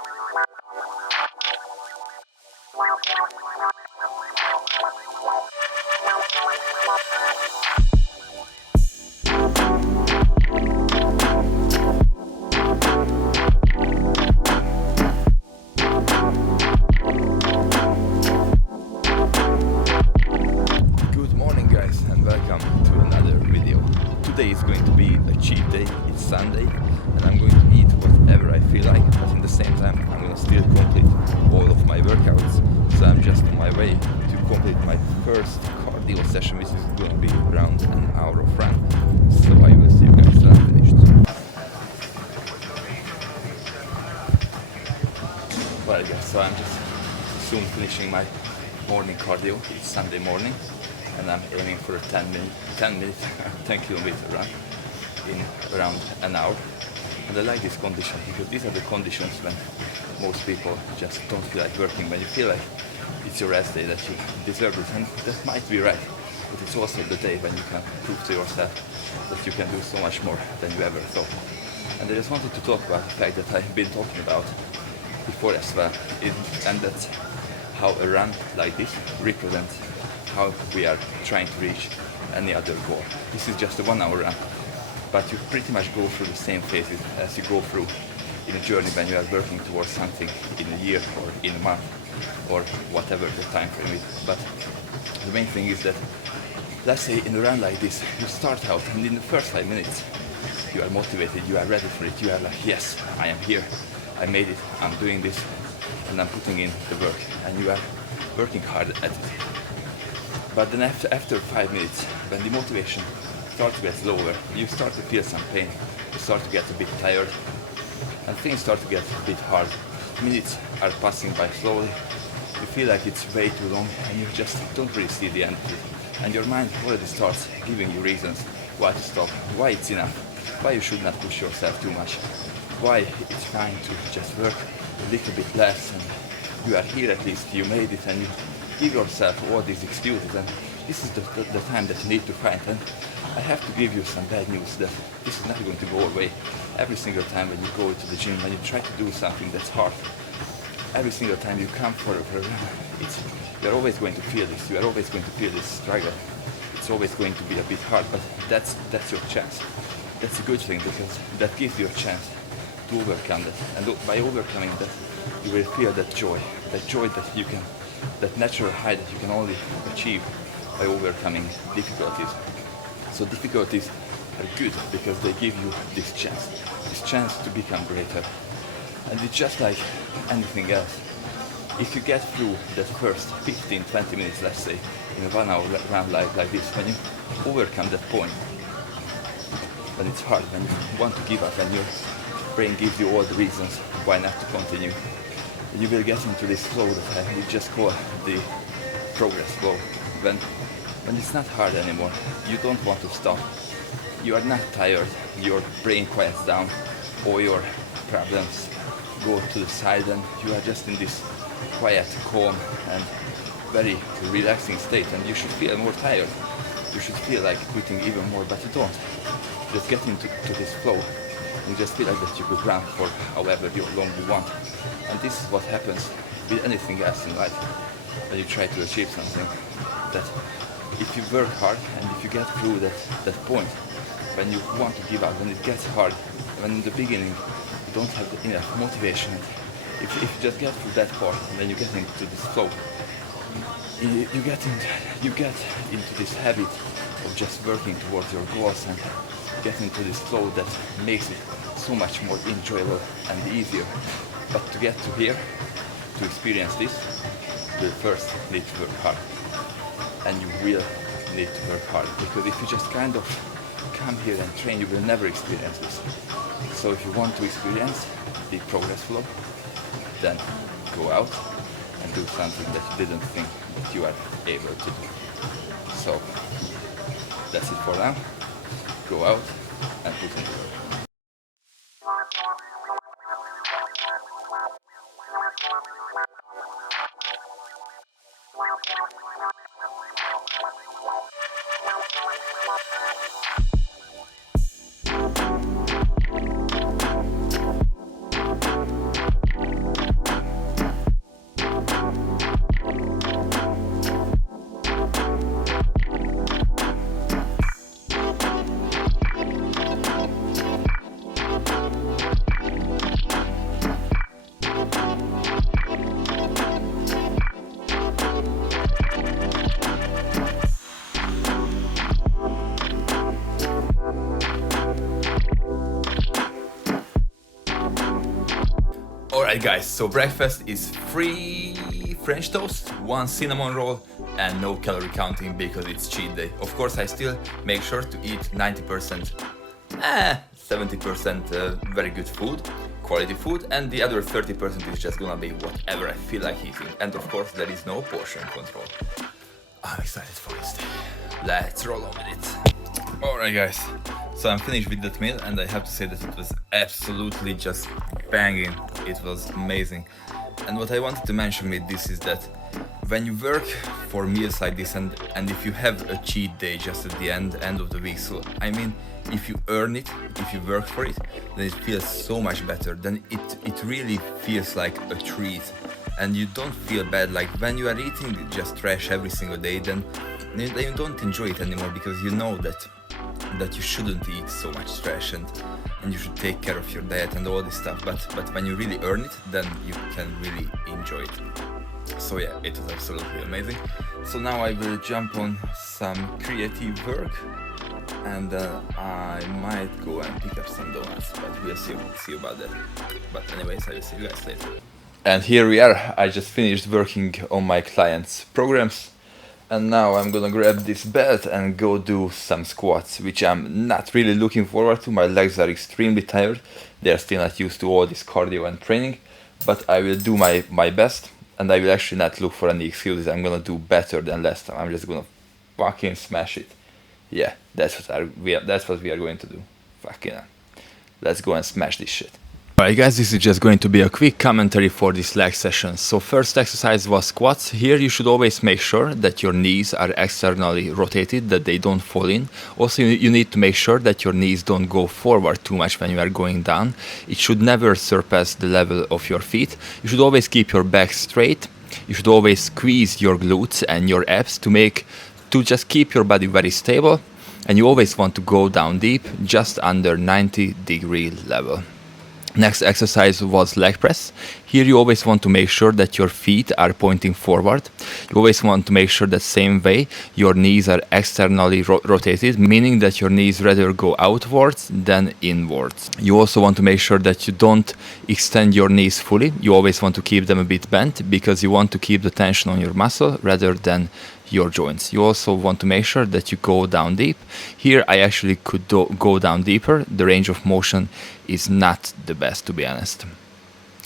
Good morning guys and welcome to another video. Today is going to be a cheat day, it's Sunday and I'm going to eat whatever I feel like, but in the same time I'm going to still complete all of my workouts. So I'm just on my way to complete my first cardio session, which is going to be around an hour of run. So I will see you guys when I'm finished. Well guys, so I'm just soon finishing my morning cardio. It's Sunday morning and I'm aiming for a 10 kilometer run in around an hour. And I like this condition because these are the conditions when most people just don't feel like working, when you feel like it's your rest day, that you deserve it. And that might be right, but it's also the day when you can prove to yourself that you can do so much more than you ever thought. And I just wanted to talk about the fact that I've been talking about before as well, and that's how a run like this represents how we are trying to reach any other goal. This is just a 1 hour run, but you pretty much go through the same phases as you go through in a journey when you are working towards something in a year or in a month or whatever the time frame is. But the main thing is that, let's say in a run like this, you start out and in the first 5 minutes you are motivated, you are ready for it, you are like, yes, I am here, I made it, I'm doing this, and I'm putting in the work, and you are working hard at it. But then after 5 minutes, when the motivation starts to get lower, you start to feel some pain, you start to get a bit tired, and things start to get a bit hard. Minutes are passing by slowly, you feel like it's way too long, and you just don't really see the end of it. And your mind already starts giving you reasons why to stop, why it's enough, why you should not push yourself too much, why it's fine to just work a little bit less, and you are here at least, you made it, and you give yourself all these excuses. And this is the time that you need to find. And I have to give you some bad news that this is not going to go away. Every single time when you go to the gym, when you try to do something that's hard, every single time you come for a run, you're always going to feel this, you are always going to feel this struggle. It's always going to be a bit hard, but that's your chance. That's a good thing, because that gives you a chance to overcome that. And by overcoming that, you will feel that joy that you can, that natural high that you can only achieve by overcoming difficulties. So difficulties are good because they give you this chance to become greater. And it's just like anything else. If you get through that first 15-20 minutes, let's say, in a 1 hour run like this, when you overcome that point, when it's hard, when you want to give up, and your brain gives you all the reasons why not to continue, you will get into this flow that we just call the progress flow. When it's not hard anymore, you don't want to stop, you are not tired, your brain quiets down, all your problems go to the side, and you are just in this quiet, calm and very relaxing state. And you should feel more tired, you should feel like quitting even more, but you don't. Just get into this flow and just feel like that you could run for however long you want. And this is what happens with anything else in life when you try to achieve something, that if you work hard and if you get through that point when you want to give up, when it gets hard, when in the beginning you don't have enough motivation, if you just get through that part and then you get into this flow, you get into this habit of just working towards your goals, and get into this flow that makes it so much more enjoyable and easier. But to get to here, to experience this, you will first need to work hard. And you will need to work hard, because if you just kind of come here and train, you will never experience this. So if you want to experience the progress flow, then go out and do something that you didn't think that you are able to do. So that's it for now. Go out and put in the work. Alright guys, so breakfast is 3 French toast, 1 cinnamon roll and no calorie counting because it's cheat day. Of course I still make sure to eat 90%, 70% very good food, quality food, and the other 30% is just gonna be whatever I feel like eating. And of course there is no portion control. I'm excited for this day. Let's roll on with it. Alright guys, so I'm finished with that meal and I have to say that it was absolutely just banging. It was amazing. And what I wanted to mention with this is that when you work for meals like this and if you have a cheat day just at the end of the week, so I mean if you earn it, if you work for it, then it feels so much better. Then it really feels like a treat and you don't feel bad. Like when you are eating just trash every single day, then you don't enjoy it anymore because you know that you shouldn't eat so much trash and you should take care of your diet and all this stuff, but when you really earn it, then you can really enjoy it. So yeah, it was absolutely amazing. So now I will jump on some creative work and I might go and pick up some donuts, but we'll see about that. But anyways, I will see you guys later. And here we are. I just finished working on my client's programs. And now I'm gonna grab this belt and go do some squats, which I'm not really looking forward to. My legs are extremely tired. They're still not used to all this cardio and training, but I will do my best and I will actually not look for any excuses. I'm gonna do better than last time. I'm just gonna fucking smash it. Yeah, that's what we are going to do. Fucking hell. Let's go and smash this shit. Alright guys, this is just going to be a quick commentary for this leg session. So first exercise was squats. Here you should always make sure that your knees are externally rotated, that they don't fall in. Also you need to make sure that your knees don't go forward too much when you are going down. It should never surpass the level of your feet. You should always keep your back straight. You should always squeeze your glutes and your abs to just keep your body very stable. And you always want to go down deep, just under 90-degree level. Next exercise was leg press. Here you always want to make sure that your feet are pointing forward. You always want to make sure that same way your knees are externally rotated, meaning that your knees rather go outwards than inwards. You also want to make sure that you don't extend your knees fully. You always want to keep them a bit bent because you want to keep the tension on your muscle rather than your joints. You also want to make sure that you go down deep. Here I actually could go down deeper. The range of motion is not the best, to be honest.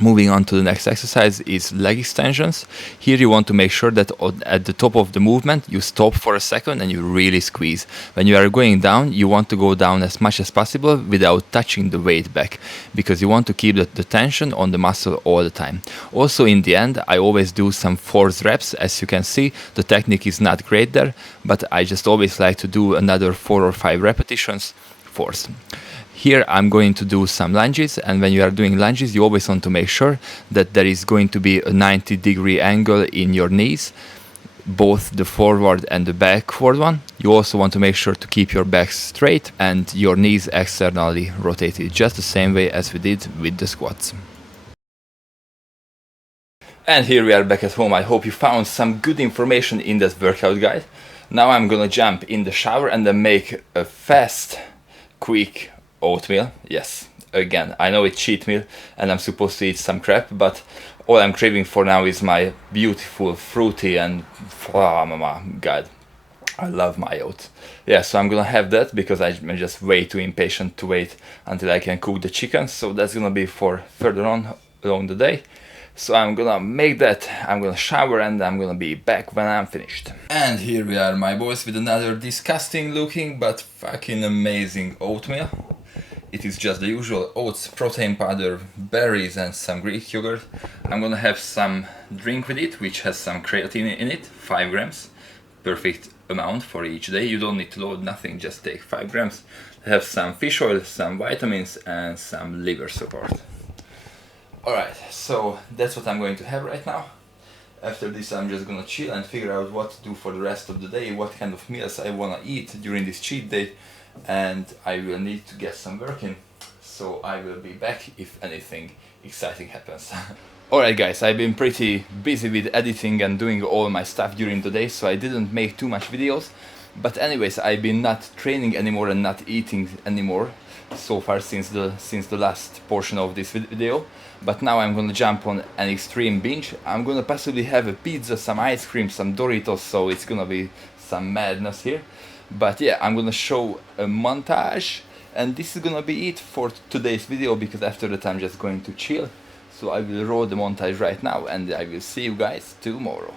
Moving on to the next exercise is leg extensions. Here you want to make sure that at the top of the movement you stop for a second and you really squeeze. When you are going down, you want to go down as much as possible without touching the weight back because you want to keep the tension on the muscle all the time. Also in the end, I always do some force reps. As you can see, the technique is not great there, but I just always like to do another 4 or 5 repetitions force. Here I'm going to do some lunges, and when you are doing lunges you always want to make sure that there is going to be a 90-degree angle in your knees, both the forward and the backward one. You also want to make sure to keep your back straight and your knees externally rotated, just the same way as we did with the squats. And here we are back at home. I hope you found some good information in that workout guide. Now I'm gonna jump in the shower and then make a fast, quick oatmeal. Yes, again, I know it's cheat meal and I'm supposed to eat some crap, but all I'm craving for now is my beautiful, fruity and God, I love my oats. Yeah, so I'm gonna have that because I'm just way too impatient to wait until I can cook the chicken. So that's gonna be for further on along the day. So I'm gonna make that, I'm gonna shower and I'm gonna be back when I'm finished. And here we are, my boys, with another disgusting looking but fucking amazing oatmeal. It is just the usual oats, protein powder, berries and some Greek yogurt. I'm gonna have some drink with it, which has some creatine in it, 5 grams. Perfect amount for each day. You don't need to load nothing, just take 5 grams. Have some fish oil, some vitamins and some liver support. Alright, so that's what I'm going to have right now. After this I'm just gonna chill and figure out what to do for the rest of the day, what kind of meals I wanna eat during this cheat day, and I will need to get some work in, so I will be back if anything exciting happens. Alright guys, I've been pretty busy with editing and doing all my stuff during the day, so I didn't make too much videos, but anyways, I've been not training anymore and not eating anymore so far since the last portion of this video. But now I'm gonna jump on an extreme binge. I'm gonna possibly have a pizza, some ice cream, some Doritos, so it's gonna be some madness here. But yeah, I'm gonna show a montage, and this is gonna be it for today's video, because after that I'm just going to chill. So I will roll the montage right now, and I will see you guys tomorrow.